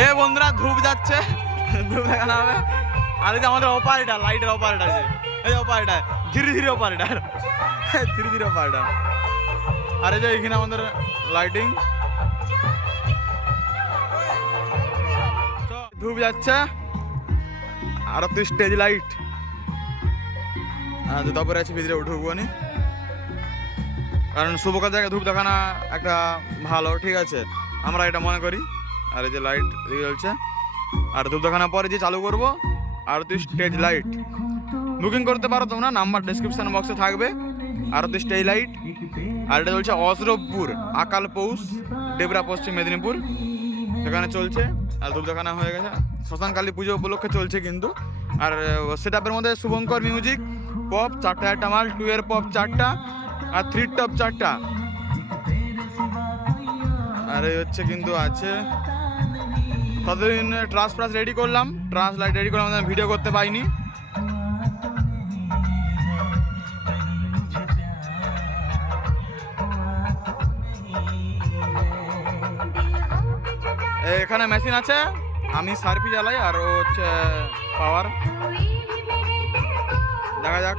এই বন্ধুরা ধূপ যাচ্ছে। ধূপ দেখানো হবে। আর এই যে আমাদের অপারেটার লাইটের অপারেটার যে। এই অপারেটার ধীরে ধীরে অপারেটার ধীরে ধীরে অপারেটার আর এই যে এখানে আমাদের লাইটিং ধূপ যাচ্ছে। আর তো স্টেজ লাইট তারপরে আছে, ভিতরে ঢুকবো নি। কারণ শুভ জায়গায় ধূপ দেখানো একটা ভালো, ঠিক আছে। আমরা এটা মনে করি। আর এই যে লাইট এদিকে জ্বলছে। আর দেখানোর পরে যে চালু করব, আর তুই স্টেজ লাইট বুকিং করতে পারো তোমরা নাম্বার ডিসক্রিপশন বক্সে থাকবে। আর তুই স্টেজ লাইট আর এটা চলছে অসরবপুর আকাল পৌষ ডেবরা পশ্চিম মেদিনীপুর। সেখানে চলছে, আর দেখানো হয়ে গেছে। শ্মশান কালী পুজো উপলক্ষে চলছে কিন্তু। আর সেটাপের মধ্যে শুভঙ্কর মিউজিক পপ চারটা, একটা মাল টু এর পপ চারটা, আর থ্রি টপ চারটা। আর এই হচ্ছে কিন্তু আছে ততদিন ট্রান্স ফ্রাস রেডি করলাম। ট্রান্স লাইট রেডি করলাম ভিডিও করতে পাইনি এখানে মেশিন আছে। আমি সার্ফি জ্বালাই আর হচ্ছে পাওয়ার দেখা যাক।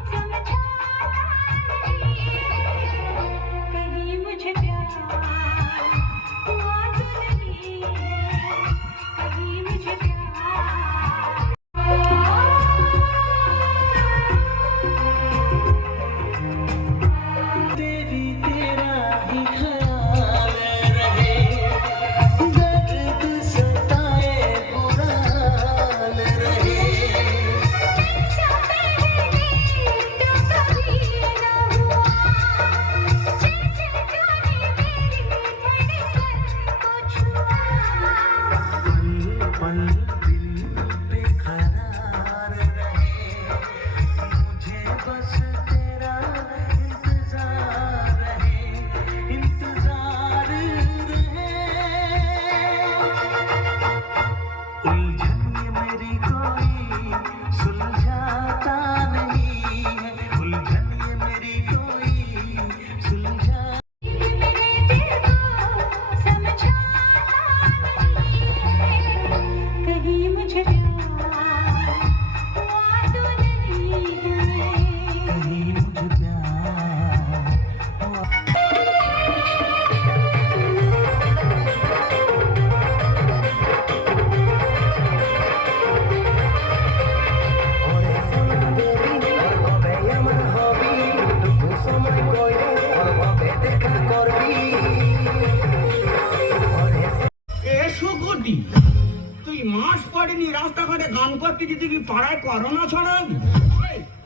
তুই মাস পড়েনি রাস্তাঘাটে গান করতে যদি কি পাড়ায় করোনা ছড়াবি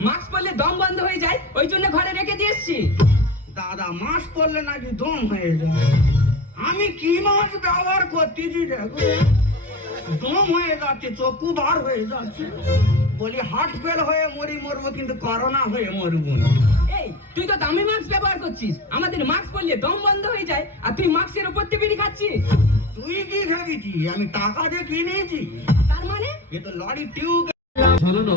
মাস্ক পরলে দম বন্ধ হয়ে যায় ওই জন্য ঘরে রেখে দিয়ে এসছি। দাদা মাস পড়লে নাকি দম হয়ে যায়। আমি কি ব্যবহার করতেছি দেখো। দম হয়ে যাচ্ছে চক্ষু বার হয়ে যাচ্ছে। বলি হার্ট ফেল হয়ে মরি মরবো কিন্তু করোনা হয়ে মরবো না। এই তুই তো দামি মাস্ক ব্যবহার করছিস। আমাদের মাস্ক পরলে দম বন্ধ হয়ে যায় আর তুই মাস্কের উপর দিয়ে খাচ্ছিস। তুই কি ভেবেছি আমি টাকা দিয়ে কিনেছি। তার মানে? এ তো লরি টিউব।